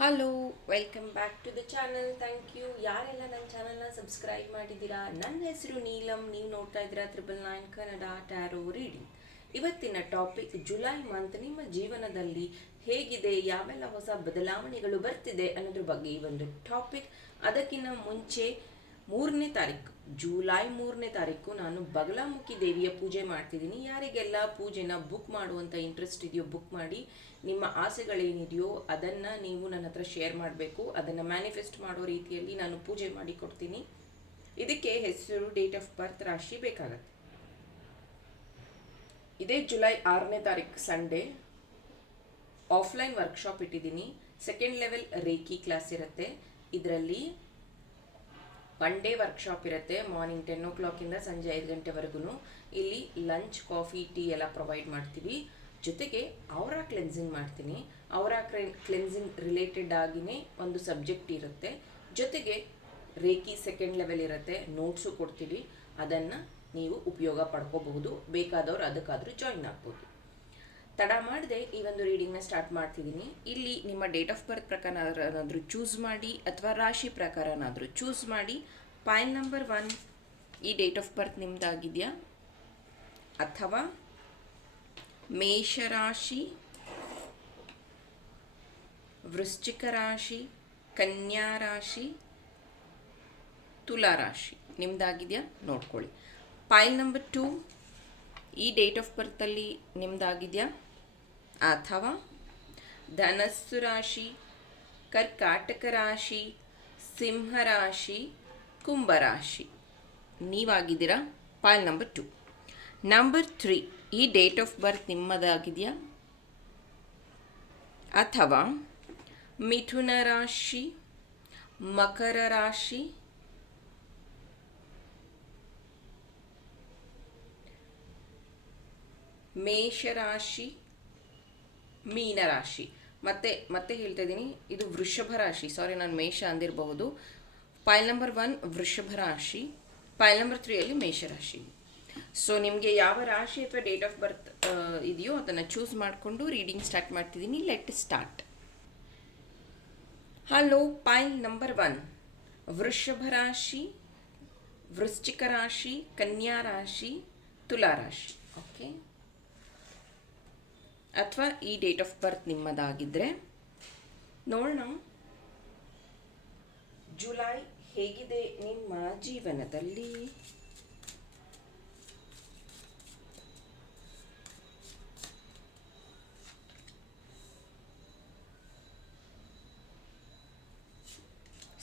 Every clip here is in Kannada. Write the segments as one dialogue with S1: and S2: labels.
S1: Hello welcome back to the channel thank you ಯಾರೆಲ್ಲ ನನ್ನ ಚಾನಲ್ನ ಸಬ್ಸ್ಕ್ರೈಬ್ ಮಾಡಿದ್ದೀರಾ? ನನ್ನ ಹೆಸರು ನೀಲಂ. ನೀವು ನೋಡ್ತಾ ಇದ್ದೀರಾ triple nine Kannada tarot reading ಇವತ್ತಿನ ಟಾಪಿಕ್ ಜುಲೈ ಮಂತ್ ನಿಮ್ಮ ಜೀವನದಲ್ಲಿ ಹೇಗಿದೆ? ಯಾವೆಲ್ಲ ಹೊಸ ಬದಲಾವಣೆಗಳು ಬರ್ತಿದೆ ಅನ್ನೋದ್ರ ಬಗ್ಗೆ ಈ ಒಂದು ಟಾಪಿಕ್ ಅದಕ್ಕಿಂತ ಮುಂಚೆ ಮೂರನೇ ತಾರೀಕು ಜುಲೈ ಮೂರನೇ ತಾರೀಕು ನಾನು ಬಗಲಾಮುಖಿ ದೇವಿಯ ಪೂಜೆ ಮಾಡ್ತಿದ್ದೀನಿ. ಯಾರಿಗೆಲ್ಲ ಪೂಜೆನ ಬುಕ್ ಮಾಡುವಂಥ ಇಂಟ್ರೆಸ್ಟ್ ಇದೆಯೋ ಬುಕ್ ಮಾಡಿ ನಿಮ್ಮ ಆಸೆಗಳೇನಿದೆಯೋ ಅದನ್ನು ನೀವು ನನ್ನ ಹತ್ರ ಶೇರ್ ಮಾಡಬೇಕು. ಅದನ್ನು ಮ್ಯಾನಿಫೆಸ್ಟ್ ಮಾಡೋ ರೀತಿಯಲ್ಲಿ ನಾನು ಪೂಜೆ ಮಾಡಿ ಕೊಡ್ತೀನಿ. ಇದಕ್ಕೆ ಹೆಸರು ಡೇಟ್ ಆಫ್ ಬರ್ತ್ ರಾಶಿ ಬೇಕಾಗತ್ತೆ. ಇದೇ ಜುಲೈ ಆರನೇ ತಾರೀಕು ಸಂಡೇ. ಆಫ್ಲೈನ್ ವರ್ಕ್ಶಾಪ್ ಇಟ್ಟಿದ್ದೀನಿ. ಸೆಕೆಂಡ್ ಲೆವೆಲ್ ರೇಖಿ ಕ್ಲಾಸ್ ಇರುತ್ತೆ. ಇದರಲ್ಲಿ ಒನ್ ಡೇ ವರ್ಕ್ಶಾಪ್ ಇರುತ್ತೆ ಮಾರ್ನಿಂಗ್ ಟೆನ್ ಓ ಕ್ಲಾಕಿಂದ ಸಂಜೆ ಐದು ಗಂಟೆವರೆಗೂ ಇಲ್ಲಿ ಲಂಚ್ ಕಾಫಿ ಟೀ ಎಲ್ಲ ಪ್ರೊವೈಡ್ ಮಾಡ್ತೀವಿ. ಜೊತೆಗೆ ಅವರ ಕ್ಲೆನ್ಸಿಂಗ್ ಮಾಡ್ತೀನಿ. ಅವರ ಕ್ಲೆನ್ಸಿಂಗ್ ರಿಲೇಟೆಡ್ ಆಗಿನೇ ಒಂದು ಸಬ್ಜೆಕ್ಟ್ ಇರುತ್ತೆ. ಜೊತೆಗೆ ರೇಕಿ ಸೆಕೆಂಡ್ ಲೆವೆಲ್ ಇರುತ್ತೆ. ನೋಟ್ಸು ಕೊಡ್ತೀವಿ. ಅದನ್ನು ನೀವು ಉಪಯೋಗ ಪಡ್ಕೋಬಹುದು. ಬೇಕಾದವರು ಅದಕ್ಕಾದರೂ ಜಾಯಿನ್ ಆಗ್ಬೋದು. ತಡ ಮಾಡದೆ ಈ ಒಂದು ರೀಡಿಂಗ್ನ ಸ್ಟಾರ್ಟ್ ಮಾಡ್ತಿದ್ದೀನಿ ಇಲ್ಲಿ ನಿಮ್ಮ ಡೇಟ್ ಆಫ್ ಬರ್ತ್ ಪ್ರಕಾರನಾದರೂ ಚೂಸ್ ಮಾಡಿ ಅಥವಾ ರಾಶಿ ಪ್ರಕಾರನಾದರೂ ಚೂಸ್ ಮಾಡಿ. ಪಾಯಿಲ್ ನಂಬರ್ ಒನ್ ಈ ಡೇಟ್ ಆಫ್ ಬರ್ತ್ ನಿಮ್ಮದಾಗಿದೆಯಾ ಅಥವಾ ಮೇಷರಾಶಿ, ವೃಶ್ಚಿಕ ರಾಶಿ, ಕನ್ಯಾ ರಾಶಿ, ತುಲಾ ರಾಶಿ. ನಿಮ್ದಾಗಿದೆಯಾ? ನೋಡ್ಕೊಳ್ಳಿ. ಪೈಲ್ ನಂಬರ್ ಟೂ ಈ ಡೇಟ್ ಆಫ್ ಬರ್ತಲ್ಲಿ ನಿಮ್ದಾಗಿದೆಯಾ? ಅಥವಾ ಧನಸ್ಸು ರಾಶಿ, ಕರ್ಕಾಟಕ ರಾಶಿ, ಸಿಂಹ ರಾಶಿ ಕುಂಭರಾಶಿ ನೀವಾಗಿದ್ದೀರಾ? Point number two number three ಈ ಡೇಟ್ ಆಫ್ ಬರ್ತ್ ನಿಮ್ಮದಾಗಿದೆಯಾ? ಅಥವಾ ಮಿಥುನ ರಾಶಿ, ಮಕರ ರಾಶಿ ಮೇಷರಾಶಿ ಮೀನರಾಶಿ ಮತ್ತೆ ಮತ್ತೆ ಹೇಳ್ತಾ ಇದ್ದೀನಿ, ಇದು ವೃಷಭ ರಾಶಿ. ಸಾರಿ ನಾನು ಮೇಷ ಅಂದಿರಬಹುದು. ಫೈಲ್ ನಂಬರ್ ಒನ್ ವೃಷಭ ರಾಶಿ. ಫೈಲ್ ನಂಬರ್ ತ್ರೀಯಲ್ಲಿ ಮೇಷರಾಶಿ ಸೊ ನಿಮಗೆ ಯಾವ ರಾಶಿ ಅಥವಾ ಡೇಟ್ ಆಫ್ ಬರ್ತ್ ಇದೆಯೋ ಅದನ್ನು ಚೂಸ್ ಮಾಡಿಕೊಂಡು ರೀಡಿಂಗ್ ಸ್ಟಾರ್ಟ್ ಮಾಡ್ತಿದ್ದೀನಿ. Let start hello pile number one ವೃಷಭ ರಾಶಿ, ವೃಶ್ಚಿಕ ರಾಶಿ, ಕನ್ಯಾ ರಾಶಿ, ತುಲಾ ರಾಶಿ. ಓಕೆ ಅಥವಾ ಈ ಡೇಟ್ ಆಫ್ ಬರ್ತ್ ನಿಮ್ಮದಾಗಿದ್ದರೆ ನೋಡೋಣ. ಜುಲೈ ಹೇಗಿದೆ ನಿಮ್ಮ ಜೀವನದಲ್ಲಿ?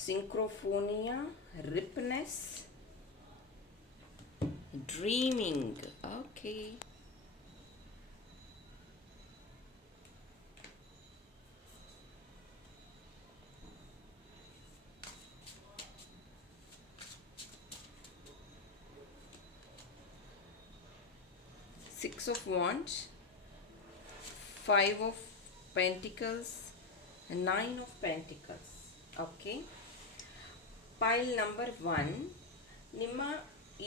S1: synchrophonia, ripness, dreaming. Okay. Six of Wands, Five of Pentacles, Nine of Pentacles. Okay. Pile number one ನಿಮ್ಮ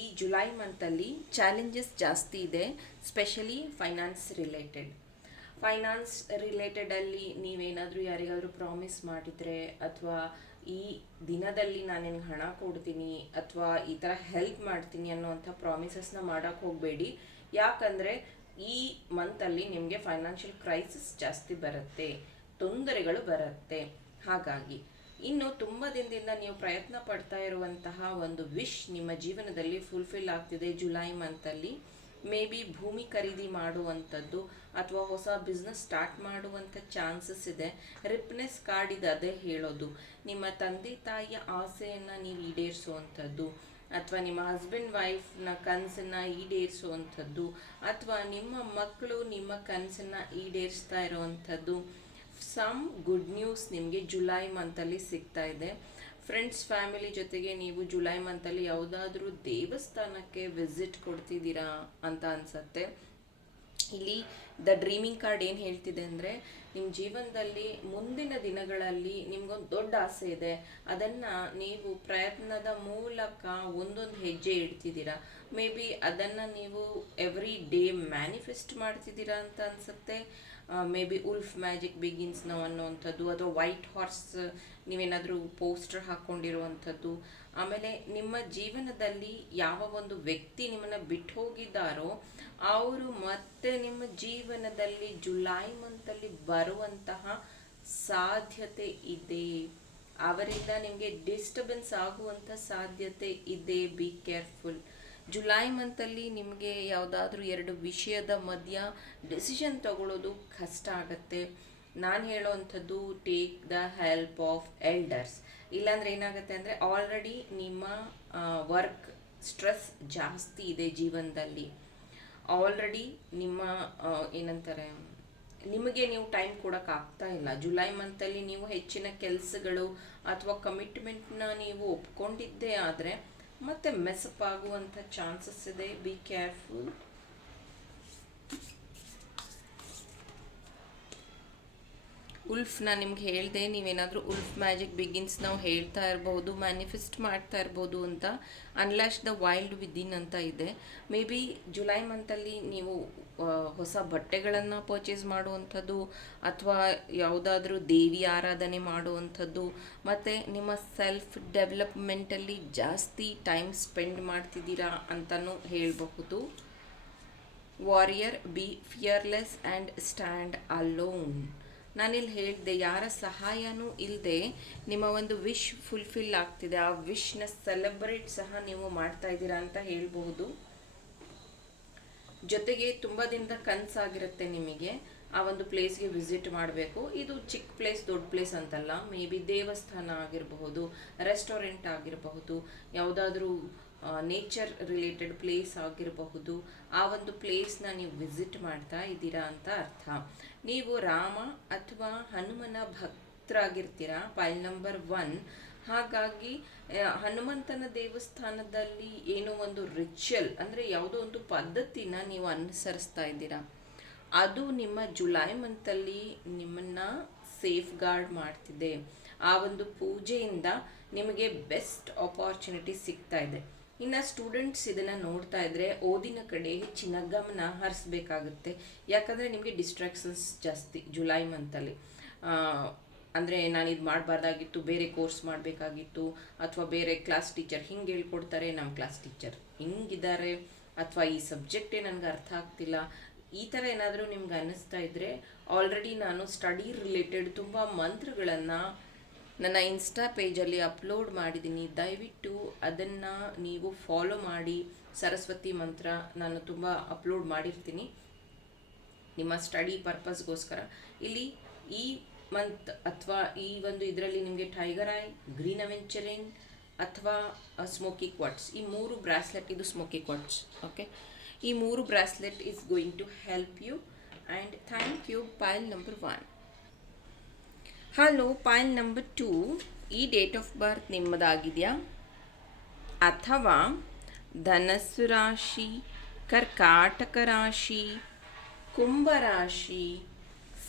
S1: ಈ ಜುಲೈ ಮಂತಲ್ಲಿ ಚಾಲೆಂಜಸ್ ಜಾಸ್ತಿ ಇದೆ ಸ್ಪೆಷಲಿ ಫೈನಾನ್ಸ್ ರಿಲೇಟೆಡ್ ಫೈನಾನ್ಸ್ ರಿಲೇಟೆಡಲ್ಲಿ ನೀವೇನಾದರೂ ಯಾರಿಗಾದರೂ ಪ್ರಾಮಿಸ್ ಮಾಡಿದರೆ, ಅಥವಾ ಈ ದಿನದಲ್ಲಿ ನಾನು ನಾನೇನು ಹಣ ಕೊಡ್ತೀನಿ, ಅಥವಾ ಈ ಥರ ಹೆಲ್ಪ್ ಮಾಡ್ತೀನಿ ಅನ್ನೋವಂಥ ಪ್ರಾಮಿಸಸ್ನ ಮಾಡೋಕ್ಕೆ ಹೋಗಬೇಡಿ. ಯಾಕಂದರೆ ಈ ಮಂತಲ್ಲಿ ನಿಮಗೆ ಫೈನಾನ್ಷಿಯಲ್ ಕ್ರೈಸಿಸ್ ಜಾಸ್ತಿ ಬರುತ್ತೆ, ತೊಂದರೆಗಳು ಬರುತ್ತೆ. ಹಾಗಾಗಿ ಇನ್ನು ತುಂಬ ದಿನದಿಂದ ನೀವು ಪ್ರಯತ್ನ ಪಡ್ತಾ ಇರುವಂತಹ ಒಂದು ವಿಶ್ ನಿಮ್ಮ ಜೀವನದಲ್ಲಿ ಫುಲ್ಫಿಲ್ ಆಗ್ತಿದೆ ಜುಲೈ ಮಂತಲ್ಲಿ ಮೇ ಬಿ ಭೂಮಿ ಖರೀದಿ ಮಾಡುವಂಥದ್ದು ಅಥವಾ ಹೊಸ ಬಿಸ್ನೆಸ್ ಸ್ಟಾರ್ಟ್ ಮಾಡುವಂಥ ಚಾನ್ಸಸ್ ಇದೆ. ರಿಪ್ನೆಸ್ ಕಾರ್ಡ್ ಇದೆ, ಅದೇ ಹೇಳೋದು. ನಿಮ್ಮ ತಂದೆ ತಾಯಿಯ ಆಸೆಯನ್ನು ನೀವು ಈಡೇರಿಸುವಂಥದ್ದು ಅಥವಾ ನಿಮ್ಮ ಹಸ್ಬೆಂಡ್ ವೈಫ್ನ ಕನಸನ್ನು ಈಡೇರಿಸುವಂಥದ್ದು ಅಥವಾ ನಿಮ್ಮ ಮಕ್ಕಳು ನಿಮ್ಮ ಕನಸನ್ನು ಈಡೇರಿಸ್ತಾ ಇರುವಂಥದ್ದು. ಸಮ್ ಗುಡ್ ನ್ಯೂಸ್ ನಿಮಗೆ ಜುಲೈ ಮಂತಲ್ಲಿ ಸಿಗ್ತಾ ಇದೆ. ಫ್ರೆಂಡ್ಸ್ ಫ್ಯಾಮಿಲಿ ಜೊತೆಗೆ ನೀವು ಜುಲೈ ಮಂತಲ್ಲಿ ಯಾವುದಾದ್ರೂ ದೇವಸ್ಥಾನಕ್ಕೆ ವಿಸಿಟ್ ಕೊಡ್ತಿದ್ದೀರಾ ಅಂತ ಅನಿಸತ್ತೆ. ಇಲ್ಲಿ ದ ಡ್ರೀಮಿಂಗ್ ಕಾರ್ಡ್ ಏನು ಹೇಳ್ತಿದೆ ಅಂದರೆ ನಿಮ್ಮ ಜೀವನದಲ್ಲಿ ಮುಂದಿನ ದಿನಗಳಲ್ಲಿ ನಿಮ್ಗೊಂದು ದೊಡ್ಡ ಆಸೆ ಇದೆ. ಅದನ್ನು ನೀವು ಪ್ರಯತ್ನದ ಮೂಲಕ ಒಂದೊಂದು ಹೆಜ್ಜೆ ಇಡ್ತಿದ್ದೀರಾ. ಮೇ ಬಿ ಅದನ್ನು ನೀವು ಎವ್ರಿ ಡೇ ಮ್ಯಾನಿಫೆಸ್ಟ್ ಮಾಡ್ತಿದ್ದೀರಾ ಅಂತ ಅನಿಸುತ್ತೆ. ಮೇ ಬಿ ಉಲ್ಫ್ ಮ್ಯಾಜಿಕ್ ಬಿಗಿನ್ಸ್ನ ಅನ್ನುವಂಥದ್ದು, ಅಥವಾ ವೈಟ್ ಹಾರ್ಸ್ ನೀವೇನಾದರೂ ಪೋಸ್ಟರ್ ಹಾಕ್ಕೊಂಡಿರುವಂಥದ್ದು ಆಮೇಲೆ ನಿಮ್ಮ ಜೀವನದಲ್ಲಿ ಯಾವ ಒಂದು ವ್ಯಕ್ತಿ ನಿಮ್ಮನ್ನು ಬಿಟ್ಟು ಹೋಗಿದ್ದಾರೋ, ಅವರು ಮತ್ತೆ ನಿಮ್ಮ ಜೀವನದಲ್ಲಿ ಜುಲೈ ಮಂತಲ್ಲಿ ಬರುವಂತಹ ಸಾಧ್ಯತೆ ಇದೆ. ಅವರಿಂದ ನಿಮಗೆ ಡಿಸ್ಟರ್ಬೆನ್ಸ್ ಆಗುವಂಥ ಸಾಧ್ಯತೆ ಇದೆ. ಬಿ ಕೇರ್ಫುಲ್ ಜುಲೈ ಮಂತಲ್ಲಿ ನಿಮಗೆ ಯಾವುದಾದ್ರೂ ಎರಡು ವಿಷಯದ ಮಧ್ಯ ಡಿಸಿಷನ್ ತಗೊಳ್ಳೋದು ಕಷ್ಟ ಆಗುತ್ತೆ. ನಾನು ಹೇಳೋವಂಥದ್ದು take the help of elders ಇಲ್ಲಾಂದ್ರೆ ಏನಾಗುತ್ತೆ ಅಂದರೆ ಆಲ್ರೆಡಿ ನಿಮ್ಮ ವರ್ಕ್ ಸ್ಟ್ರೆಸ್ ಜಾಸ್ತಿ ಇದೆ ಜೀವನದಲ್ಲಿ. ಆಲ್ರೆಡಿ ನಿಮ್ಮ ಏನಂತಾರೆ, ನಿಮಗೆ ನೀವು ಟೈಮ್ ಕೊಡೋಕ್ಕಾಗ್ತಾ ಇಲ್ಲ. ಜುಲೈ ಮಂತಲ್ಲಿ ನೀವು ಹೆಚ್ಚಿನ ಕೆಲಸಗಳು ಅಥವಾ ಕಮಿಟ್ಮೆಂಟ್ನ ನೀವು ಒಪ್ಕೊಂಡಿದ್ದೇ ಆದರೆ ಮತ್ತೆ ಮೆಸಪ್ ಆಗುವಂಥ ಚಾನ್ಸಸ್ ಇದೆ. ಬಿ ಕೇರ್ಫುಲ್ ಉಲ್ಫ್ನ ನಿಮ್ಗೆ ಹೇಳಿದೆ, ನೀವೇನಾದರೂ ಉಲ್ಫ್ ಮ್ಯಾಜಿಕ್ ಬಿಗಿನ್ಸ್ ನಾವು ಹೇಳ್ತಾ ಇರಬಹುದು ಮ್ಯಾನಿಫೆಸ್ಟ್ ಮಾಡ್ತಾ ಇರ್ಬೋದು ಅಂತ ಅನ್ಲಾಶ್ ದ ವೈಲ್ಡ್ ವಿದಿನ್ ಅಂತ ಇದೆ. ಮೇ ಬಿ ಜುಲೈ ಮಂತಲ್ಲಿ ನೀವು ಹೊಸ ಬಟ್ಟೆಗಳನ್ನು ಪರ್ಚೇಸ್ ಮಾಡುವಂಥದ್ದು ಅಥವಾ ಯಾವುದಾದ್ರೂ ದೇವಿ ಆರಾಧನೆ ಮಾಡುವಂಥದ್ದು, ಮತ್ತು ನಿಮ್ಮ ಸೆಲ್ಫ್ ಡೆವಲಪ್ಮೆಂಟಲ್ಲಿ ಜಾಸ್ತಿ ಟೈಮ್ ಸ್ಪೆಂಡ್ ಮಾಡ್ತಿದ್ದೀರಾ ಅಂತಲೂ ಹೇಳಬಹುದು. Warrior, be fearless and stand alone. ನಾನಿಲ್ಲಿ ಹೇಳಿದೆ, ಯಾರ ಸಹಾಯನೂ ಇಲ್ಲದೆ ನಿಮ್ಮ ಒಂದು ವಿಶ್ ಫುಲ್ಫಿಲ್ ಆಗ್ತಿದೆ. ಆ ವಿಶ್ನ ಸೆಲೆಬ್ರೇಟ್ ಸಹ ನೀವು ಮಾಡ್ತಾ ಇದ್ದೀರಾ ಅಂತ ಹೇಳಬಹುದು. ಜೊತೆಗೆ ತುಂಬ ದಿನದ ಕನಸಾಗಿರುತ್ತೆ ನಿಮಗೆ ಆ ಒಂದು ಪ್ಲೇಸ್ಗೆ ವಿಸಿಟ್ ಮಾಡಬೇಕು. ಇದು ಚಿಕ್ಕ ಪ್ಲೇಸ್, ದೊಡ್ಡ ಪ್ಲೇಸ್ ಅಂತಲ್ಲ, ಮೇ ಬಿ ದೇವಸ್ಥಾನ ಆಗಿರಬಹುದು, ರೆಸ್ಟೋರೆಂಟ್ ಆಗಿರಬಹುದು, ಯಾವುದಾದ್ರೂ ನೇಚರ್ ರಿಲೇಟೆಡ್ ಪ್ಲೇಸ್ ಆಗಿರಬಹುದು. ಆ ಒಂದು ಪ್ಲೇಸ್ನ ನೀವು ವಿಸಿಟ್ ಮಾಡ್ತಾ ಇದ್ದೀರಾ ಅಂತ ಅರ್ಥ. ನೀವು ರಾಮ ಅಥವಾ ಹನುಮನ ಭಕ್ತರಾಗಿರ್ತೀರಾ? ಫೈಲ್ ನಂಬರ್ ಒನ್ ಹಾಗಾಗಿ ಹನುಮಂತನ ದೇವಸ್ಥಾನದಲ್ಲಿ ಏನೋ ಒಂದು ರಿಚುವಲ್ ಅಂದರೆ ಯಾವುದೋ ಒಂದು ಪದ್ಧತಿನ ನೀವು ಅನುಸರಿಸ್ತಾ ಇದ್ದೀರಾ? ಅದು ನಿಮ್ಮ ಜುಲೈ ಮಂತಲ್ಲಿ ನಿಮ್ಮನ್ನ ಸೇಫ್ ಗಾರ್ಡ್ ಮಾಡ್ತಿದೆ. ಆ ಒಂದು ಪೂಜೆಯಿಂದ ನಿಮಗೆ ಬೆಸ್ಟ್ ಆಪರ್ಚುನಿಟಿ ಸಿಗ್ತಾ ಇದೆ. ಇನ್ನು ಸ್ಟೂಡೆಂಟ್ಸ್ ಇದನ್ನು ನೋಡ್ತಾ ಇದ್ರೆ ಓದಿನ ಕಡೆ ಹೆಚ್ಚಿನ ಗಮನ ಹರಿಸ್ಬೇಕಾಗುತ್ತೆ. ಯಾಕಂದರೆ ನಿಮಗೆ ಡಿಸ್ಟ್ರಾಕ್ಷನ್ಸ್ ಜಾಸ್ತಿ ಜುಲೈ ಮಂತಲ್ಲಿ ಅಂದರೆ ನಾನು ಇದು ಮಾಡಬಾರ್ದಾಗಿತ್ತು, ಬೇರೆ ಕೋರ್ಸ್ ಮಾಡಬೇಕಾಗಿತ್ತು, ಅಥವಾ ಬೇರೆ ಕ್ಲಾಸ್ ಟೀಚರ್ ಹಿಂಗೆ ಹೇಳ್ಕೊಡ್ತಾರೆ ನಮ್ಮ ಕ್ಲಾಸ್ ಟೀಚರ್ ಹಿಂಗಿದ್ದಾರೆ ಅಥವಾ ಈ ಸಬ್ಜೆಕ್ಟೇ ನನಗೆ ಅರ್ಥ ಆಗ್ತಿಲ್ಲ. ಈ ಥರ ಏನಾದರೂ ನಿಮ್ಗೆ ಅನ್ನಿಸ್ತಾ ಇದ್ದರೆ ಆಲ್ರೆಡಿ ನಾನು ಸ್ಟಡಿ ರಿಲೇಟೆಡ್ ತುಂಬ ಮಂತ್ರಗಳನ್ನು ನನ್ನ ಇನ್ಸ್ಟಾ ಪೇಜಲ್ಲಿ ಅಪ್ಲೋಡ್ ಮಾಡಿದ್ದೀನಿ. ದಯವಿಟ್ಟು ಅದನ್ನು ನೀವು ಫಾಲೋ ಮಾಡಿ. ಸರಸ್ವತಿ ಮಂತ್ರ ನಾನು ತುಂಬ ಅಪ್ಲೋಡ್ ಮಾಡಿರ್ತೀನಿ. ನಿಮ್ಮ ಸ್ಟಡಿ ಪರ್ಪಸ್ಗೋಸ್ಕರ ಇಲ್ಲಿ ಈ ಮಂತ್ ಅಥವಾ ಈ ಒಂದು ಇದರಲ್ಲಿ ನಿಮಗೆ ಟೈಗರ್ ಐ ಗ್ರೀನ್ ಅವೆಂಚರಿಂಗ್ ಅಥವಾ ಸ್ಮೋಕಿ ಕ್ವಾಟ್ಸ್ ಈ ಮೂರು ಬ್ರಾಸ್ಲೆಟ್ ಇದು ಸ್ಮೋಕಿ ಕ್ವಾಟ್ಸ್ ಓಕೆ ಈ ಮೂರು bracelet is going to help you and thank you pile number one hello point number two ಈ ಡೇಟ್ ಆಫ್ ಬರ್ತ್ ನಿಮ್ಮದಾಗಿದೆಯಾ? ಅಥವಾ ಧನಸ್ಸು ರಾಶಿ, ಕರ್ಕಾಟಕ ರಾಶಿ ಕುಂಭರಾಶಿ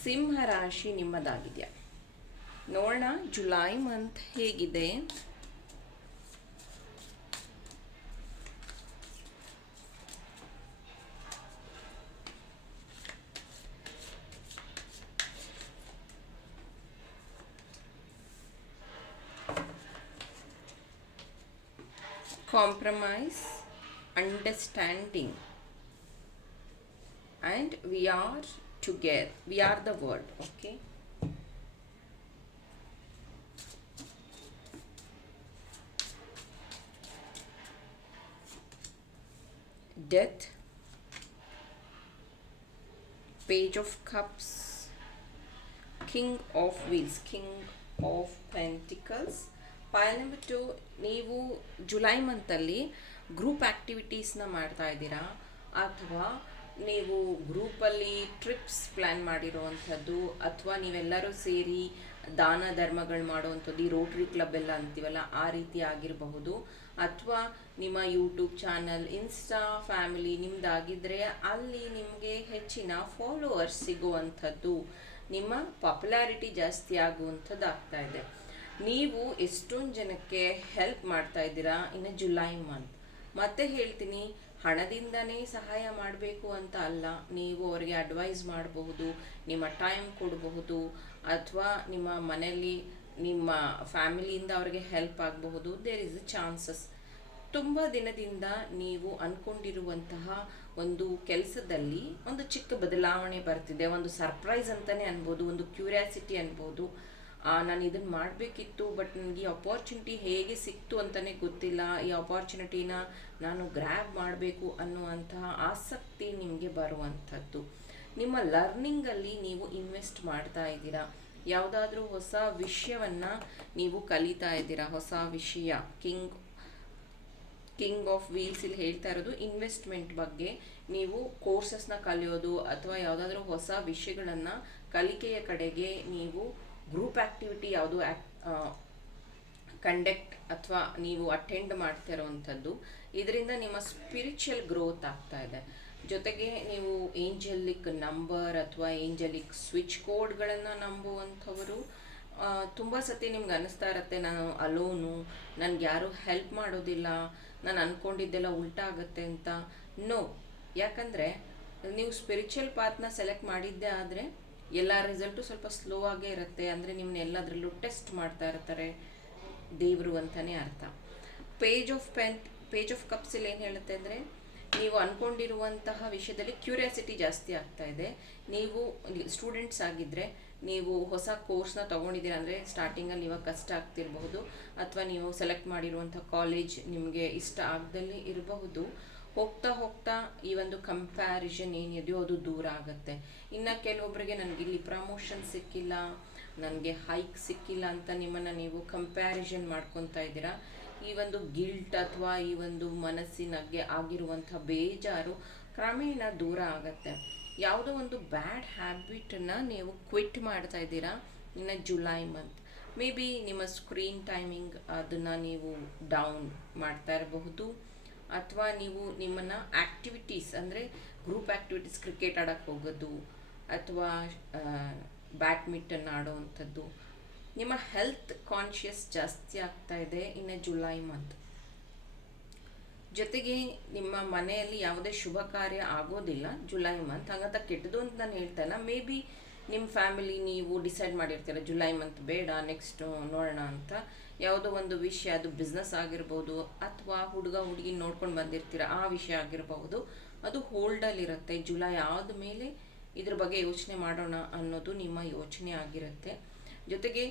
S1: ಸಿಂಹ ರಾಶಿ ನಿಮ್ಮದಾಗಿದೆಯಾ? ನೋಡೋಣ, ಜುಲೈ ಮಂತ್ ಹೇಗಿದೆ. Compromise, understanding, and we are together. We are the world. Okay. Death, Page of Cups, King of Wheels, King of Pentacles. Pile number two ನೀವು ಜುಲೈ ಮಂತಲ್ಲಿ ಗ್ರೂಪ್ ಆ್ಯಕ್ಟಿವಿಟೀಸ್ನ ಮಾಡ್ತಾ ಇದ್ದೀರಾ? ಅಥವಾ ನೀವು ಗ್ರೂಪಲ್ಲಿ ಟ್ರಿಪ್ಸ್ ಪ್ಲ್ಯಾನ್ ಮಾಡಿರುವಂಥದ್ದು, ಅಥವಾ ನೀವೆಲ್ಲರೂ ಸೇರಿ ದಾನ ಧರ್ಮಗಳು ಮಾಡುವಂಥದ್ದು, ಈ ರೋಟ್ರಿ ಕ್ಲಬ್ ಎಲ್ಲ ಅಂತೀವಲ್ಲ, ಆ ರೀತಿ ಆಗಿರಬಹುದು. ಅಥವಾ ನಿಮ್ಮ ಯೂಟ್ಯೂಬ್ ಚಾನಲ್, ಇನ್ಸ್ಟಾ ಫ್ಯಾಮಿಲಿ ನಿಮ್ಮದಾಗಿದ್ದರೆ ಅಲ್ಲಿ ನಿಮಗೆ ಹೆಚ್ಚಿನ ಫಾಲೋವರ್ಸ್ ಸಿಗುವಂಥದ್ದು, ನಿಮ್ಮ ಪಾಪ್ಯುಲಾರಿಟಿ ಜಾಸ್ತಿ ಆಗುವಂಥದ್ದು ಆಗ್ತಾ ಇದೆ. ನೀವು ಎಷ್ಟೊಂದು ಜನಕ್ಕೆ ಹೆಲ್ಪ್ ಮಾಡ್ತಾ ಇದ್ದೀರಾ ಇನ್ನು ಜುಲೈ ಮಂತ್ ಮತ್ತೆ ಹೇಳ್ತೀನಿ, ಹಣದಿಂದನೇ ಸಹಾಯ ಮಾಡಬೇಕು ಅಂತ ಅಲ್ಲ, ನೀವು ಅವರಿಗೆ ಅಡ್ವೈಸ್ ಮಾಡಬಹುದು, ನಿಮ್ಮ ಟೈಮ್ ಕೊಡಬಹುದು, ಅಥವಾ ನಿಮ್ಮ ಮನೆಯಲ್ಲಿ ನಿಮ್ಮ ಫ್ಯಾಮಿಲಿಯಿಂದ ಅವರಿಗೆ ಹೆಲ್ಪ್ ಆಗಬಹುದು ದೇರ್ ಇಸ್ ಚಾನ್ಸಸ್ ತುಂಬ ದಿನದಿಂದ ನೀವು ಅಂದ್ಕೊಂಡಿರುವಂತಹ ಒಂದು ಕೆಲಸದಲ್ಲಿ ಒಂದು ಚಿಕ್ಕ ಬದಲಾವಣೆ ಬರ್ತಿದೆ, ಒಂದು ಸರ್ಪ್ರೈಸ್ ಅಂತಲೇ ಅನ್ಬೋದು, ಒಂದು ಕ್ಯೂರಿಯಾಸಿಟಿ ಅನ್ಬೋದು. ನಾನು ಇದನ್ನು ಮಾಡಬೇಕಿತ್ತು ಬಟ್ ನನಗೆ ಈ ಅಪಾರ್ಚುನಿಟಿ ಹೇಗೆ ಸಿಕ್ತು ಅಂತಲೇ ಗೊತ್ತಿಲ್ಲ. ಈ ಅಪಾರ್ಚುನಿಟಿನ ನಾನು ಗ್ರ್ಯಾಬ್ ಮಾಡಬೇಕು ಅನ್ನುವಂತಹ ಆಸಕ್ತಿ ನಿಮಗೆ ಬರುವಂಥದ್ದು. ನಿಮ್ಮ ಲರ್ನಿಂಗಲ್ಲಿ ನೀವು ಇನ್ವೆಸ್ಟ್ ಮಾಡ್ತಾ ಇದ್ದೀರಾ? ಯಾವುದಾದ್ರೂ ಹೊಸ ವಿಷಯವನ್ನು ನೀವು ಕಲಿತಾ ಇದ್ದೀರಾ? ಹೊಸ ವಿಷಯ ಕಿಂಗ್ ಕಿಂಗ್ ಆಫ್ ವೀಲ್ಸ್ ಇಲ್ಲಿ ಹೇಳ್ತಾ ಇರೋದು ಇನ್ವೆಸ್ಟ್ಮೆಂಟ್ ಬಗ್ಗೆ. ನೀವು ಕೋರ್ಸಸ್ನ ಕಲಿಯೋದು ಅಥವಾ ಯಾವುದಾದ್ರೂ ಹೊಸ ವಿಷಯಗಳನ್ನು ಕಲಿಕೆಯ ಕಡೆಗೆ ನೀವು ಗ್ರೂಪ್ ಆ್ಯಕ್ಟಿವಿಟಿ ಯಾವುದು ಕಂಡಕ್ಟ್ ಅಥವಾ ನೀವು ಅಟೆಂಡ್ ಮಾಡ್ತಾ ಇರೋವಂಥದ್ದು ಇದರಿಂದ ನಿಮ್ಮ ಸ್ಪಿರಿಚುವಲ್ ಗ್ರೋತ್ ಆಗ್ತಾ ಇದೆ. ಜೊತೆಗೆ ನೀವು ಏಂಜಲಿಕ್ ನಂಬರ್ ಅಥವಾ ಏಂಜಲಿಕ್ ಸ್ವಿಚ್ ಕೋಡ್ಗಳನ್ನು ನಂಬುವಂಥವರು ತುಂಬ ಸತಿ ನಿಮ್ಗೆ ಅನ್ನಿಸ್ತಾ ಇರುತ್ತೆ, ನಾನು ಅಲೋನು ನನಗೆ ಯಾರೂ ಹೆಲ್ಪ್ ಮಾಡೋದಿಲ್ಲ, ನಾನು ಅಂದ್ಕೊಂಡಿದ್ದೆಲ್ಲ ಉಲ್ಟಾ ಆಗುತ್ತೆ ಅಂತ. ನೋ ಯಾಕಂದರೆ, ನೀವು ಸ್ಪಿರಿಚುವಲ್ ಪಾತ್ನ ಸೆಲೆಕ್ಟ್ ಮಾಡಿದ್ದೆ ಆದರೆ ಎಲ್ಲ ರಿಸಲ್ಟು ಸ್ವಲ್ಪ ಸ್ಲೋ ಆಗೇ ಇರುತ್ತೆ. ಅಂದರೆ ನಿಮ್ಮನ್ನ ಎಲ್ಲದರಲ್ಲೂ ಟೆಸ್ಟ್ ಮಾಡ್ತಾ ಇರ್ತಾರೆ ದೇವರು ಅಂತಲೇ ಅರ್ಥ. Page of pen page of ಕಪ್ಸಲ್ಲಿ ಏನು ಹೇಳುತ್ತೆ ಅಂದರೆ, ನೀವು ಅಂದ್ಕೊಂಡಿರುವಂತಹ ವಿಷಯದಲ್ಲಿ ಕ್ಯೂರಿಯಾಸಿಟಿ ಜಾಸ್ತಿ ಆಗ್ತಾ ಇದೆ. ನೀವು ಸ್ಟೂಡೆಂಟ್ಸ್ ಆಗಿದ್ದರೆ ನೀವು ಹೊಸ ಕೋರ್ಸ್ನ ತೊಗೊಂಡಿದ್ದೀರ ಅಂದರೆ ಸ್ಟಾರ್ಟಿಂಗಲ್ಲಿ ಇವಾಗ ಕಷ್ಟ ಆಗ್ತಿರಬಹುದು. ಅಥವಾ ನೀವು ಸೆಲೆಕ್ಟ್ ಮಾಡಿರುವಂಥ ಕಾಲೇಜ್ ನಿಮಗೆ ಇಷ್ಟ ಆಗದಲ್ಲಿ ಇರಬಹುದು. ಹೋಗ್ತಾ ಹೋಗ್ತಾ ಈ ಒಂದು ಕಂಪ್ಯಾರಿಷನ್ ಏನಿದೆಯೋ ಅದು ದೂರ ಆಗುತ್ತೆ. ಇನ್ನು ಕೆಲವೊಬ್ಬರಿಗೆ ನನಗೆ ಇಲ್ಲಿ ಪ್ರಮೋಷನ್ ಸಿಕ್ಕಿಲ್ಲ, ನನಗೆ ಹೈಕ್ ಸಿಕ್ಕಿಲ್ಲ ಅಂತ ನಿಮ್ಮನ್ನು ನೀವು ಕಂಪ್ಯಾರಿಷನ್ ಮಾಡ್ಕೊತಾ ಇದ್ದೀರಾ? ಈ ಒಂದು ಗಿಲ್ಟ್ ಅಥವಾ ಈ ಒಂದು ಮನಸ್ಸಿನಗೆ ಆಗಿರುವಂಥ ಬೇಜಾರು ಕ್ರಮೇಣ ದೂರ ಆಗುತ್ತೆ. ಯಾವುದೋ ಒಂದು ಬ್ಯಾಡ್ ಹ್ಯಾಬಿಟನ್ನು ನೀವು ಕ್ವಿಟ್ ಮಾಡ್ತಾ ಇದ್ದೀರಾ? ಇನ್ನು ಜುಲೈ ಮಂತ್ ಮೇ ಬಿ ನಿಮ್ಮ ಸ್ಕ್ರೀನ್ ಟೈಮಿಂಗ್ ಅದನ್ನು ನೀವು ಡೌನ್ ಮಾಡ್ತಾ ಇರಬಹುದು. ಅಥವಾ ನೀವು ನಿಮ್ಮನ್ನು ಆ್ಯಕ್ಟಿವಿಟೀಸ್ ಅಂದರೆ ಗ್ರೂಪ್ ಆ್ಯಕ್ಟಿವಿಟೀಸ್ ಕ್ರಿಕೆಟ್ ಆಡೋಕ್ಕೆ ಹೋಗೋದು ಅಥವಾ ಬ್ಯಾಡ್ಮಿಂಟನ್ ಆಡೋವಂಥದ್ದು. ನಿಮ್ಮ ಹೆಲ್ತ್ ಕಾನ್ಷಿಯಸ್ ಜಾಸ್ತಿ ಆಗ್ತಾ ಇದೆ ಇನ್ನು ಜುಲೈ ಮಂತ್ ಜೊತೆಗೆ ನಿಮ್ಮ ಮನೆಯಲ್ಲಿ ಯಾವುದೇ ಶುಭ ಕಾರ್ಯ ಆಗೋದಿಲ್ಲ ಜುಲೈ ಮಂತ್ ಹಾಗಂತ ಕೆಟ್ಟದು ಅಂತ ನಾನು ಹೇಳ್ತಾ ಇಲ್ಲ. ಮೇ ಬಿ ನಿಮ್ಮ ಫ್ಯಾಮಿಲಿ ನೀವು ಡಿಸೈಡ್ ಮಾಡಿರ್ತೀರ ಜುಲೈ ಮಂತ್ ಬೇಡ ನೆಕ್ಸ್ಟು ನೋಡೋಣ ಅಂತ. ಯಾವುದೋ ಒಂದು ವಿಷಯ, ಅದು ಬಿಸ್ನೆಸ್ ಆಗಿರ್ಬೋದು ಅಥವಾ ಹುಡುಗ, ಹುಡುಗಿ ನೋಡ್ಕೊಂಡು ಬಂದಿರ್ತೀರ, ಆ ವಿಷಯ ಆಗಿರಬಹುದು. ಅದು ಹೋಲ್ಡಲ್ಲಿರುತ್ತೆ ಜುಲೈ ಆದಮೇಲೆ ಇದ್ರ ಬಗ್ಗೆ ಯೋಚನೆ ಮಾಡೋಣ ಅನ್ನೋದು ನಿಮ್ಮ ಯೋಚನೆ ಆಗಿರುತ್ತೆ. ಜೊತೆಗೆ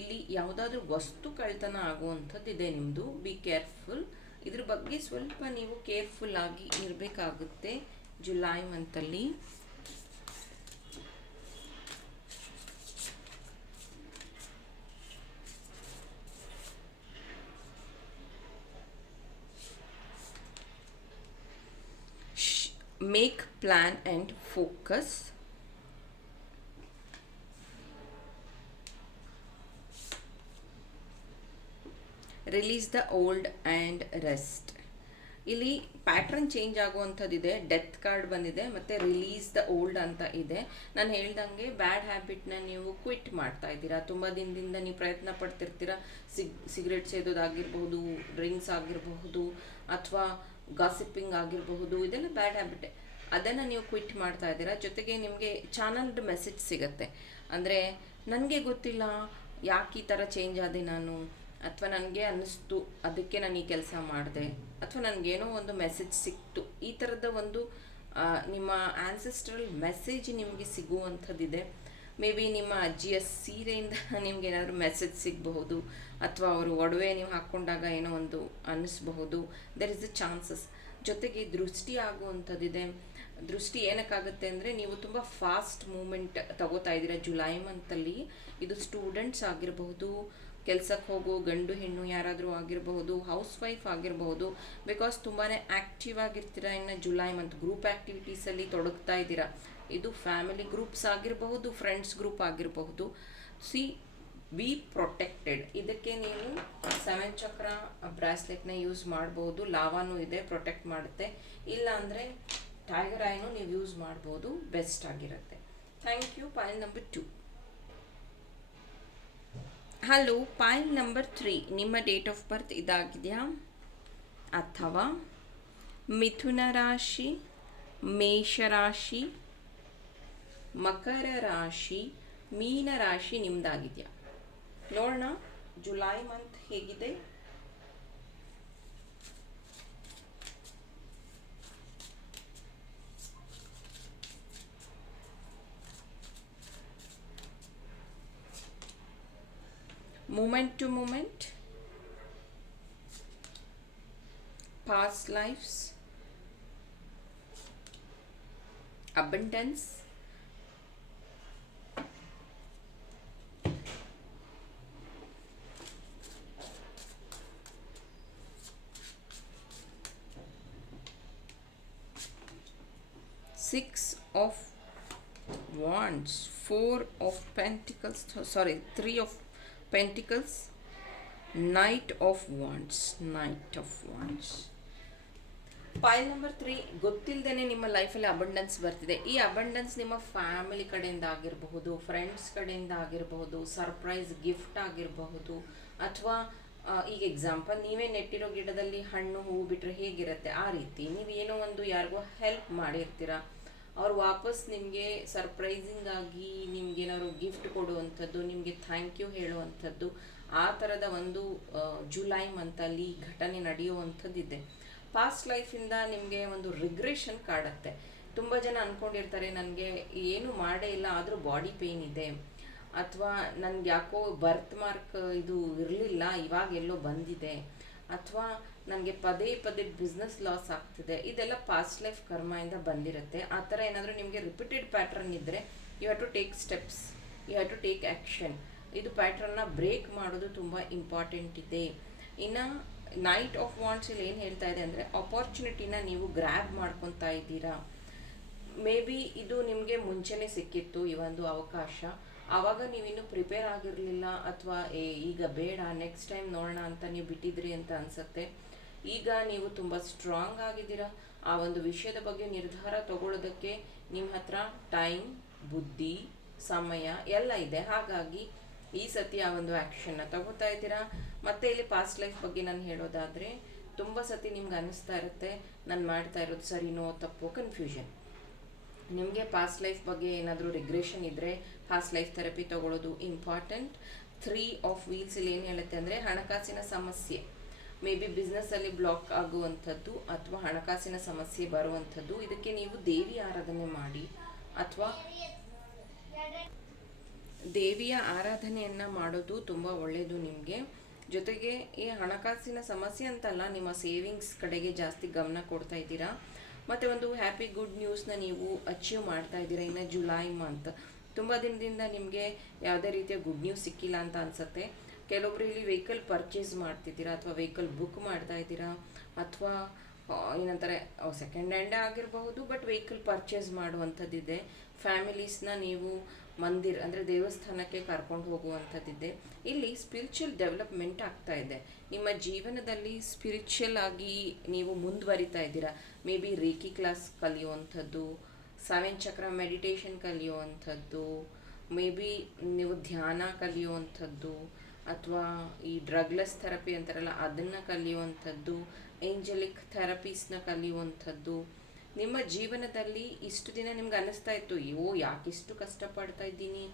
S1: ಇಲ್ಲಿ ಯಾವುದಾದ್ರೂ ವಸ್ತು ಕಳ್ತನ ಆಗುವಂಥದ್ದು ಇದೆ ನಿಮ್ಮದು ಬಿ ಕೇರ್ಫುಲ್ ಇದ್ರ ಬಗ್ಗೆ ಸ್ವಲ್ಪ ನೀವು ಕೇರ್ಫುಲ್ ಆಗಿ ಇರಬೇಕಾಗುತ್ತೆ ಜುಲೈ ಮಂತಲ್ಲಿ make plan and focus. Release the old and rest ಇಲ್ಲಿ ಪ್ಯಾಟ್ರನ್ ಚೇಂಜ್ ಆಗುವಂಥದ್ದಿದೆ. ಡೆತ್ ಕಾರ್ಡ್ ಬಂದಿದೆ, ಮತ್ತು ರಿಲೀಸ್ ದ ಓಲ್ಡ್ ಅಂತ ಇದೆ. ನಾನು ಹೇಳ್ದಂಗೆ ಬ್ಯಾಡ್ ಹ್ಯಾಬಿಟ್ನ ನೀವು ಕ್ವಿಟ್ ಮಾಡ್ತಾ ಇದ್ದೀರಾ? ತುಂಬ ದಿನದಿಂದ ನೀವು ಪ್ರಯತ್ನ ಪಡ್ತಿರ್ತೀರ? ಸಿಗ್ ಸಿಗರೇಟ್ ಸೇದೋದಾಗಿರ್ಬಹುದು ಡ್ರಿಂಕ್ಸ್ ಆಗಿರಬಹುದು ಅಥವಾ ಗಾಸಿಪ್ಪಿಂಗ್ ಆಗಿರಬಹುದು, ಇದೆಲ್ಲ ಬ್ಯಾಡ್ ಹ್ಯಾಬಿಟ್ ಅದನ್ನು ನೀವು ಕ್ವಿಟ್ ಮಾಡ್ತಾ ಇದ್ದೀರಾ? ಜೊತೆಗೆ ನಿಮಗೆ ಚಾನಲ್ಡ್ ಮೆಸೇಜ್ ಸಿಗುತ್ತೆ. ಅಂದರೆ, ನನಗೆ ಗೊತ್ತಿಲ್ಲ, ಯಾಕೆ ಈ ಥರ ಚೇಂಜ್ ಆದೆ ನಾನು? ಅಥವಾ ನನಗೆ ಅನ್ನಿಸ್ತು, ಅದಕ್ಕೆ ನಾನು ಈ ಕೆಲಸ ಮಾಡಿದೆ. ಅಥವಾ ನನಗೇನೋ ಒಂದು ಮೆಸೇಜ್ ಸಿಕ್ತು. ಈ ಥರದ ಒಂದು ನಿಮ್ಮ ಆ್ಯನ್ಸೆಸ್ಟ್ರಲ್ ಮೆಸೇಜ್ ನಿಮಗೆ ಸಿಗುವಂಥದ್ದಿದೆ. ಮೇ ಬಿ ನಿಮ್ಮ ಅಜ್ಜಿಯ ಸೀರೆಯಿಂದ ನಿಮ್ಗೆ ಏನಾದರೂ ಮೆಸೇಜ್ ಸಿಗಬಹುದು, ಅಥವಾ ಅವರು ಒಡವೆ ನೀವು ಹಾಕ್ಕೊಂಡಾಗ ಏನೋ ಒಂದು ಅನ್ನಿಸ್ಬಹುದು ದೆರ್ ಇಸ್ ಅ ಚಾನ್ಸಸ್ ಜೊತೆಗೆ ದೃಷ್ಟಿ ಆಗುವಂಥದ್ದಿದೆ. ದೃಷ್ಟಿ ಏನಕ್ಕಾಗುತ್ತೆ ಅಂದರೆ ನೀವು ತುಂಬ ಫಾಸ್ಟ್ ಮೂಮೆಂಟ್ ತಗೋತಾ ಇದ್ದೀರಾ ಜುಲೈ ಮಂತಲ್ಲಿ ಇದು ಸ್ಟೂಡೆಂಟ್ಸ್ ಆಗಿರಬಹುದು ಕೆಲಸಕ್ಕೆ ಹೋಗೋ, ಗಂಡು ಹೆಣ್ಣು ಯಾರಾದರೂ ಆಗಿರಬಹುದು ಹೌಸ್ ವೈಫ್ ಆಗಿರಬಹುದು ಬಿಕಾಸ್ ತುಂಬಾ ಆ್ಯಕ್ಟಿವ್ ಆಗಿರ್ತೀರಾ ಇನ್ನು ಜುಲೈ ಮಂತ್ ಗ್ರೂಪ್ ಆ್ಯಕ್ಟಿವಿಟೀಸಲ್ಲಿ ತೊಡಗ್ತಾ ಇದ್ದೀರಾ. ಇದು ಫ್ಯಾಮಿಲಿ ಗ್ರೂಪ್ಸ್ ಆಗಿರಬಹುದು, ಫ್ರೆಂಡ್ಸ್ ಗ್ರೂಪ್ ಆಗಿರಬಹುದು. See, be protected. ಇದಕ್ಕೆ ನೀವು ಸೆವೆನ್ ಚಕ್ರ ಬ್ರಾಸ್ಲೆಟ್ನ ಯೂಸ್ ಮಾಡ್ಬೋದು, ಲಾವಾನು ಇದೆ, ಪ್ರೊಟೆಕ್ಟ್ ಮಾಡುತ್ತೆ. ಇಲ್ಲ ಅಂದರೆ ಟೈಗರ್ ಐನು ನೀವು ಯೂಸ್ ಮಾಡ್ಬೋದು, ಬೆಸ್ಟ್ ಆಗಿರುತ್ತೆ. Thank you, point number two. Hello, point number three. ನಿಮ್ಮ ಡೇಟ್ ಆಫ್ ಬರ್ತ್ ಇದಾಗಿದೆಯಾ? ಅಥವಾ ಮಿಥುನ ರಾಶಿ ಮೇಷರಾಶಿ ಮಕರ ರಾಶಿ, ಮೀನ ರಾಶಿ ನಿಮ್ದಾಗಿದೆಯಾ? ನೋಡೋಣ, ಜುಲೈ ಮಂತ್ ಹೇಗಿದೆ? Moment to moment past lives. Abundance six of wands four of pentacles. Sorry, three of pentacles. Knight of wands. Knight of wands. Pile number three ಗೊತ್ತಿಲ್ಲದೇ ನಿಮ್ಮ ಲೈಫಲ್ಲಿ ಅಬಂಡೆನ್ಸ್ ಬರ್ತಿದೆ. ಈ ಅಬಂಡೆನ್ಸ್ ನಿಮ್ಮ ಫ್ಯಾಮಿಲಿ ಕಡೆಯಿಂದ ಆಗಿರಬಹುದು ಫ್ರೆಂಡ್ಸ್ ಕಡೆಯಿಂದ ಆಗಿರಬಹುದು ಸರ್ಪ್ರೈಸ್ ಗಿಫ್ಟ್ ಆಗಿರಬಹುದು, ಅಥವಾ ಈಗ ಎಕ್ಸಾಂಪಲ್ ನೀವೇ ನೆಟ್ಟಿರೋ ಗಿಡದಲ್ಲಿ ಹಣ್ಣು, ಹೂವು ಬಿಟ್ಟರೆ ಹೇಗಿರುತ್ತೆ? ಆ ರೀತಿ. ನೀವು ಏನೋ ಒಂದು ಯಾರಿಗೋ ಹೆಲ್ಪ್ ಮಾಡಿರ್ತೀರ. ಅವ್ರು ವಾಪಸ್ ನಿಮಗೆ ಸರ್ಪ್ರೈಸಿಂಗ್ ಆಗಿ ನಿಮ್ಗೆ ಏನಾದ್ರು ಗಿಫ್ಟ್ ಕೊಡುವಂಥದ್ದು, ನಿಮಗೆ ಥ್ಯಾಂಕ್ ಯು ಹೇಳುವಂಥದ್ದು, ಆ ಥರದ ಒಂದು ಜುಲೈ ಮಂತಲ್ಲಿ ಘಟನೆ ನಡೆಯುವಂಥದ್ದಿದೆ. ಪಾಸ್ಟ್ ಲೈಫಿಂದ ನಿಮಗೆ ಒಂದು ರಿಗ್ರೆಷನ್ ಕಾಡುತ್ತೆ. ತುಂಬ ಜನ ಅಂದ್ಕೊಂಡಿರ್ತಾರೆ ನನಗೆ ಏನು ಮಾಡೇ ಇಲ್ಲ, ಆದರೂ ಬಾಡಿ ಪೇಯ್ನ್ ಇದೆ. ಅಥವಾ ನನಗೆ ಯಾಕೋ ಬರ್ತ್ ಮಾರ್ಕ್ ಇದು ಇರಲಿಲ್ಲ, ಇವಾಗ ಎಲ್ಲೋ ಬಂದಿದೆ. ಅಥವಾ ನನಗೆ ಪದೇ ಪದೇ ಬಿಸ್ನೆಸ್ ಲಾಸ್ ಆಗ್ತಿದೆ. ಇದೆಲ್ಲ ಪಾಸ್ಟ್ ಲೈಫ್ ಕರ್ಮದಿಂದ ಬಂದಿರುತ್ತೆ. ಆ ಥರ ಏನಾದರೂ ನಿಮಗೆ ರಿಪೀಟೆಡ್ ಪ್ಯಾಟ್ರನ್ ಇದ್ದರೆ you have to take steps you have to take action ಇದು ಪ್ಯಾಟ್ರನ್ನ ಬ್ರೇಕ್ ಮಾಡೋದು ತುಂಬ ಇಂಪಾರ್ಟೆಂಟ್ ಇದೆ. ಇನ್ನು ನೈಟ್ ಆಫ್ ವಾಂಟ್ಸ್ ಇಲ್ಲಿ ಏನು ಹೇಳ್ತಾ ಇದೆ ಅಂದರೆ ಅಪಾರ್ಚುನಿಟಿನ ನೀವು ಗ್ರ್ಯಾಬ್ ಮಾಡ್ಕೊತಾ ಇದ್ದೀರಾ. ಮೇ ಬಿ ಇದು ನಿಮಗೆ ಮುಂಚೆನೇ ಸಿಕ್ಕಿತ್ತು ಈ ಒಂದು ಅವಕಾಶ. ಆವಾಗ ನೀವಿನ್ನೂ ಪ್ರಿಪೇರ್ ಆಗಿರಲಿಲ್ಲ ಅಥವಾ ಈಗ ಬೇಡ ನೆಕ್ಸ್ಟ್ ಟೈಮ್ ನೋಡೋಣ ಅಂತ ನೀವು ಬಿಟ್ಟಿದ್ರಿ ಅಂತ ಅನಿಸುತ್ತೆ. ಈಗ ನೀವು ತುಂಬ ಸ್ಟ್ರಾಂಗ್ ಆಗಿದ್ದೀರಾ? ಆ ಒಂದು ವಿಷಯದ ಬಗ್ಗೆ ನಿರ್ಧಾರ ತಗೊಳ್ಳೋದಕ್ಕೆ ನಿಮ್ಮ ಹತ್ರ ಟೈಮ್ ಬುದ್ಧಿ, ಸಮಯ ಎಲ್ಲ ಇದೆ. ಹಾಗಾಗಿ ಈ ಸತಿ ಆ ಒಂದು ಆ್ಯಕ್ಷನ್ನ ತಗೋತಾ ಇದ್ದೀರಾ? ಮತ್ತೆ ಇಲ್ಲಿ ಪಾಸ್ಟ್ ಲೈಫ್ ಬಗ್ಗೆ ನಾನು ಹೇಳೋದಾದರೆ, ತುಂಬ ಸತಿ ನಿಮ್ಗೆ ಅನ್ನಿಸ್ತಾ ಇರುತ್ತೆ, ನಾನು ಮಾಡ್ತಾ ಇರೋದು ಸರಿನೋ ತಪ್ಪು ಕನ್ಫ್ಯೂಷನ್ ನಿಮಗೆ ಪಾಸ್ಟ್ ಲೈಫ್ ಬಗ್ಗೆ ಏನಾದರೂ ರಿಗ್ರೆಷನ್ ಇದ್ದರೆ ಪಾಸ್ಟ್ ಲೈಫ್ ಥೆರಪಿ ತಗೊಳ್ಳೋದು ಇಂಪಾರ್ಟೆಂಟ್ ಥ್ರೀ ಆಫ್ ವೀಲ್ಸ್ ಇಲ್ಲಿ ಏನು ಹೇಳುತ್ತೆ ಅಂದರೆ, ಹಣಕಾಸಿನ ಸಮಸ್ಯೆ. ಮೇ ಬಿ ಬಿಸ್ನೆಸ್ಸಲ್ಲಿ ಬ್ಲಾಕ್ ಆಗುವಂಥದ್ದು ಅಥವಾ ಹಣಕಾಸಿನ ಸಮಸ್ಯೆ ಬರುವಂಥದ್ದು, ಇದಕ್ಕೆ ನೀವು ದೇವಿ ಆರಾಧನೆ ಮಾಡಿ ಅಥವಾ ದೇವಿಯ ಆರಾಧನೆಯನ್ನು ಮಾಡೋದು ತುಂಬ ಒಳ್ಳೆಯದು ನಿಮಗೆ. ಜೊತೆಗೆ ಈ ಹಣಕಾಸಿನ ಸಮಸ್ಯೆ ಅಂತಲ್ಲ, ನಿಮ್ಮ ಸೇವಿಂಗ್ಸ್ ಕಡೆಗೆ ಜಾಸ್ತಿ ಗಮನ ಕೊಡ್ತಾ ಇದ್ದೀರಾ? ಮತ್ತು ಒಂದು ಹ್ಯಾಪಿ ಗುಡ್ ನ್ಯೂಸ್ನ ನೀವು ಅಚೀವ್ ಮಾಡ್ತಾ ಇದ್ದೀರಾ ಇನ್ನು ಜುಲೈ ಮಂತ್ ತುಂಬ ದಿನದಿಂದ ನಿಮಗೆ ಯಾವುದೇ ರೀತಿಯ ಗುಡ್ ನ್ಯೂಸ್ ಸಿಕ್ಕಿಲ್ಲ ಅಂತ ಅನಿಸುತ್ತೆ. ಕೆಲವೊಬ್ರು ಇಲ್ಲಿ ವೆಹಿಕಲ್ ಪರ್ಚೇಸ್ ಮಾಡ್ತಿದ್ದೀರಾ ಅಥವಾ ವೆಹಿಕಲ್ ಬುಕ್ ಮಾಡ್ತಾ ಇದ್ದೀರಾ ಅಥವಾ ಏನಂತಾರೆ ಸೆಕೆಂಡ್ ಹ್ಯಾಂಡೇ ಆಗಿರಬಹುದು ಬಟ್ ವೆಹಿಕಲ್ ಪರ್ಚೇಸ್ ಮಾಡುವಂಥದ್ದಿದೆ. ಫ್ಯಾಮಿಲೀಸ್ನ ನೀವು ಮಂದಿರ್, ಅಂದರೆ ದೇವಸ್ಥಾನಕ್ಕೆ ಕರ್ಕೊಂಡು ಹೋಗುವಂಥದ್ದಿದೆ. ಇಲ್ಲಿ ಸ್ಪಿರಿಚುವಲ್ ಡೆವಲಪ್ಮೆಂಟ್ ಆಗ್ತಾ ಇದೆ. ನಿಮ್ಮ ಜೀವನದಲ್ಲಿ ಸ್ಪಿರಿಚುವಲ್ ಆಗಿ ನೀವು ಮುಂದುವರಿತಾ ಇದ್ದೀರಾ. ಮೇ ಬಿ ರೇಕಿ ಕ್ಲಾಸ್ ಕಲಿಯುವಂಥದ್ದು ಸೆವೆನ್ ಚಕ್ರ ಮೆಡಿಟೇಷನ್ ಕಲಿಯುವಂಥದ್ದು ಮೇ ಬಿ ನೀವು ಧ್ಯಾನ ಕಲಿಯುವಂಥದ್ದು ಅಥವಾ ಈ ಡ್ರಗ್ಲೆಸ್ ಥೆರಪಿ ಅಂತಾರಲ್ಲ, ಅದನ್ನು ಕಲಿಯುವಂಥದ್ದು ಏಂಜಲಿಕ್ ಥೆರಪೀಸ್ನ ಕಲಿಯುವಂಥದ್ದು, ನಿಮ್ಮ ಜೀವನದಲ್ಲಿ ಇಷ್ಟು ದಿನ ನಿಮ್ಗೆ ಅನ್ನಿಸ್ತಾ ಇತ್ತು, ಅಯ್ಯೋ, ಯಾಕಿಷ್ಟು ಕಷ್ಟಪಡ್ತಾ ಇದ್ದೀನಿ,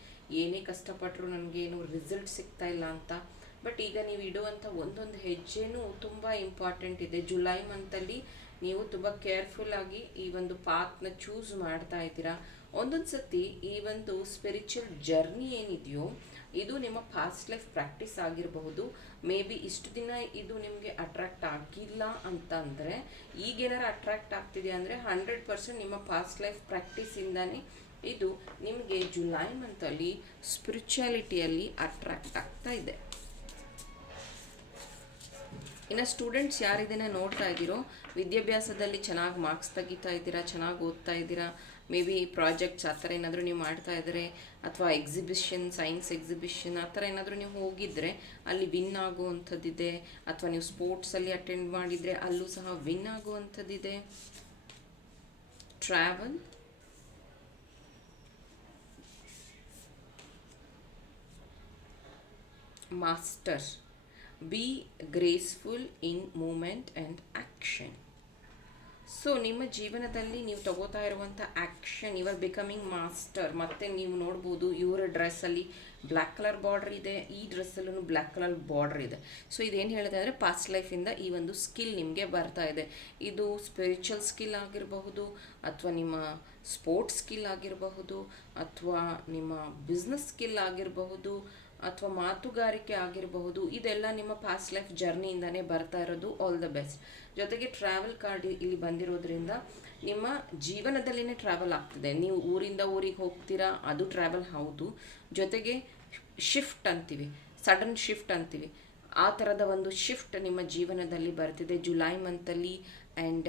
S1: ಏನೇ ಕಷ್ಟಪಟ್ಟರು ನನಗೇನು ರಿಸಲ್ಟ್ ಸಿಗ್ತಾ ಇಲ್ಲ ಅಂತ. ಬಟ್ ಈಗ ನೀವು ಇಡುವಂಥ ಒಂದೊಂದು ಹೆಜ್ಜೆನೂ ತುಂಬ ಇಂಪಾರ್ಟೆಂಟ್ ಇದೆ. ಜುಲೈ ಮಂತಲ್ಲಿ ನೀವು ತುಂಬ ಕೇರ್ಫುಲ್ ಆಗಿ ಈ ಒಂದು ಪಾತ್ನ ಚೂಸ್ ಮಾಡ್ತಾ ಇದ್ದೀರಾ. ಒಂದೊಂದು ಸತಿ ಈ ಒಂದು ಸ್ಪಿರಿಚುವಲ್ ಜರ್ನಿ ಏನಿದೆಯೋ ಇದು ನಿಮ್ಮ ಪಾಸ್ಟ್ ಲೈಫ್ ಪ್ರಾಕ್ಟೀಸ್ ಆಗಿರಬಹುದು. ಮೇ ಬಿ ಇಷ್ಟು ದಿನ ಇದು ನಿಮಗೆ ಅಟ್ರಾಕ್ಟ್ ಆಗಿಲ್ಲ ಅಂತ ಅಂದರೆ ಈಗೇನಾರು ಅಟ್ರಾಕ್ಟ್ ಆಗ್ತಿದೆ ಅಂದರೆ ಹಂಡ್ರೆಡ್ ಪರ್ಸೆಂಟ್ ನಿಮ್ಮ ಪಾಸ್ಟ್ ಲೈಫ್ ಪ್ರಾಕ್ಟೀಸಿಂದನೇ ಇದು ನಿಮಗೆ ಜುಲೈ ಮಂತಲ್ಲಿ ಸ್ಪಿರಿಚುಯಾಲಿಟಿಯಲ್ಲಿ ಅಟ್ರಾಕ್ಟ್ ಆಗ್ತಾ ಇದೆ. ಇನ್ನು ಸ್ಟೂಡೆಂಟ್ಸ್ ಯಾರಿದ್ದೇನೆ ನೋಡ್ತಾ ಇದ್ದೀರೋ, ವಿದ್ಯಾಭ್ಯಾಸದಲ್ಲಿ ಚೆನ್ನಾಗಿ ಮಾರ್ಕ್ಸ್ ತೆಗಿತಾ ಇದ್ದೀರಾ, ಚೆನ್ನಾಗಿ ಓದ್ತಾ ಇದ್ದೀರಾ ಮೇ ಬಿ ಪ್ರಾಜೆಕ್ಟ್ಸ್ ಆ ಥರ ಏನಾದರೂ ನೀವು ಮಾಡ್ತಾ ಇದ್ದರೆ ಅಥವಾ ಎಕ್ಸಿಬಿಷನ್ ಸೈನ್ಸ್ ಎಕ್ಸಿಬಿಷನ್ ಆ ಥರ ಏನಾದರೂ ನೀವು ಹೋಗಿದ್ದರೆ ಅಲ್ಲಿ ವಿನ್ ಆಗುವಂಥದ್ದಿದೆ. ಅಥವಾ ನೀವು ಸ್ಪೋರ್ಟ್ಸಲ್ಲಿ ಅಟೆಂಡ್ ಮಾಡಿದರೆ ಅಲ್ಲೂ ಸಹ win ಆಗುವಂಥದ್ದಿದೆ. Travel master be graceful in moment and action so ನಿಮ್ಮ ಜೀವನದಲ್ಲಿ ನೀವು ತಗೋತಾ ಇರುವಂಥ ಆ್ಯಕ್ಷನ್ ಇವರ್ ಬಿಕಮಿಂಗ್ ಮಾಸ್ಟರ್ ಮತ್ತು ನೀವು ನೋಡ್ಬೋದು, ಇವರ ಡ್ರೆಸ್ಸಲ್ಲಿ ಬ್ಲ್ಯಾಕ್ ಕಲರ್ ಬಾರ್ಡ್ರ್ ಇದೆ. ಈ ಡ್ರೆಸ್ಸಲ್ಲೂ ಬ್ಲ್ಯಾಕ್ ಕಲರ್ ಬಾರ್ಡ್ರ್ ಇದೆ. ಸೊ ಇದೇನು ಹೇಳಿದೆ ಅಂದರೆ ಪಾಸ್ಟ್ ಲೈಫಿಂದ ಈ ಒಂದು ಸ್ಕಿಲ್ ನಿಮಗೆ ಬರ್ತಾ ಇದೆ. ಇದು ಸ್ಪಿರಿಚುವಲ್ ಸ್ಕಿಲ್ ಆಗಿರಬಹುದು, ಅಥವಾ ನಿಮ್ಮ ಸ್ಪೋರ್ಟ್ಸ್ ಸ್ಕಿಲ್ ಆಗಿರಬಹುದು, ಅಥವಾ ನಿಮ್ಮ ಬಿಸ್ನೆಸ್ ಸ್ಕಿಲ್ ಆಗಿರಬಹುದು ಅಥವಾ ಮಾತುಗಾರಿಕೆ ಆಗಿರಬಹುದು, ಇದೆಲ್ಲ ನಿಮ್ಮ ಪಾಸ್ಟ್ ಲೈಫ್ ಜರ್ನಿಯಿಂದನೇ ಬರ್ತಾ ಇರೋದು. ಆಲ್ ದ ಬೆಸ್ಟ್ ಜೊತೆಗೆ ಟ್ರಾವೆಲ್ ಕಾರ್ಡ್ ಇಲ್ಲಿ ಬಂದಿರೋದ್ರಿಂದ ನಿಮ್ಮ ಜೀವನದಲ್ಲಿನೇ ಟ್ರಾವೆಲ್ ಆಗ್ತಿದೆ. ನೀವು ಊರಿಂದ ಊರಿಗೆ ಹೋಗ್ತೀರಾ, ಅದು ಟ್ರಾವೆಲ್ ಹೌದು. ಜೊತೆಗೆ ಶಿಫ್ಟ್ ಅಂತೀವಿ ಸಡನ್ ಶಿಫ್ಟ್ ಅಂತೀವಿ. ಆ ಥರದ ಒಂದು ಶಿಫ್ಟ್ ನಿಮ್ಮ ಜೀವನದಲ್ಲಿ ಬರ್ತಿದೆ. ಜುಲೈ ಮಂತಲ್ಲಿ ಆ್ಯಂಡ್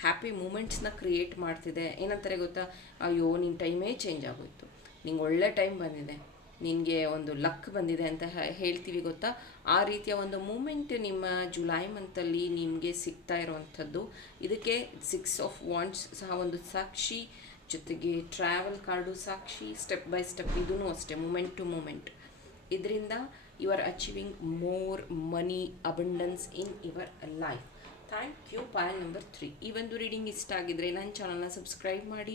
S1: ಹ್ಯಾಪಿ ಮೂಮೆಂಟ್ಸ್ನ ಕ್ರಿಯೇಟ್ ಮಾಡ್ತಿದೆ. ಏನಂತಾರೆ ಗೊತ್ತಾ? ಅಯ್ಯೋ ನಿನ್ನ ಟೈಮೇ ಚೇಂಜ್ ಆಗೋಯ್ತು. ನಿಂಗೆ ಒಳ್ಳೆ ಟೈಮ್ ಬಂದಿದೆ. ನಿನಗೆ ಒಂದು ಲಕ್ ಬಂದಿದೆ ಅಂತ ಹೇಳ್ತೀವಿ ಗೊತ್ತಾ? ಆ ರೀತಿಯ ಒಂದು ಮೂಮೆಂಟ್ ನಿಮ್ಮ ಜುಲೈ ಮಂತಲ್ಲಿ ನಿಮಗೆ ಸಿಗ್ತಾ ಇರೋವಂಥದ್ದು. ಇದಕ್ಕೆ ಸಿಕ್ಸ್ ಆಫ್ ವಾಂಟ್ಸ್ ಸಹ ಒಂದು ಸಾಕ್ಷಿ, ಜೊತೆಗೆ ಟ್ರಾವೆಲ್ ಕಾರ್ಡು ಸಾಕ್ಷಿ ಸ್ಟೆಪ್ ಬೈ ಸ್ಟೆಪ್ ಇದೂ ಅಷ್ಟೇ ಮೂಮೆಂಟ್ ಟು ಮೂಮೆಂಟ್ ಇದರಿಂದ you are achieving more money abundance in your life thank you Payal number three ಈ ಒಂದು ರೀಡಿಂಗ್ ಇಷ್ಟ ಆಗಿದ್ರೆ ನನ್ನ ಚಾನಲ್ನ ಸಬ್ಸ್ಕ್ರೈಬ್ ಮಾಡಿ.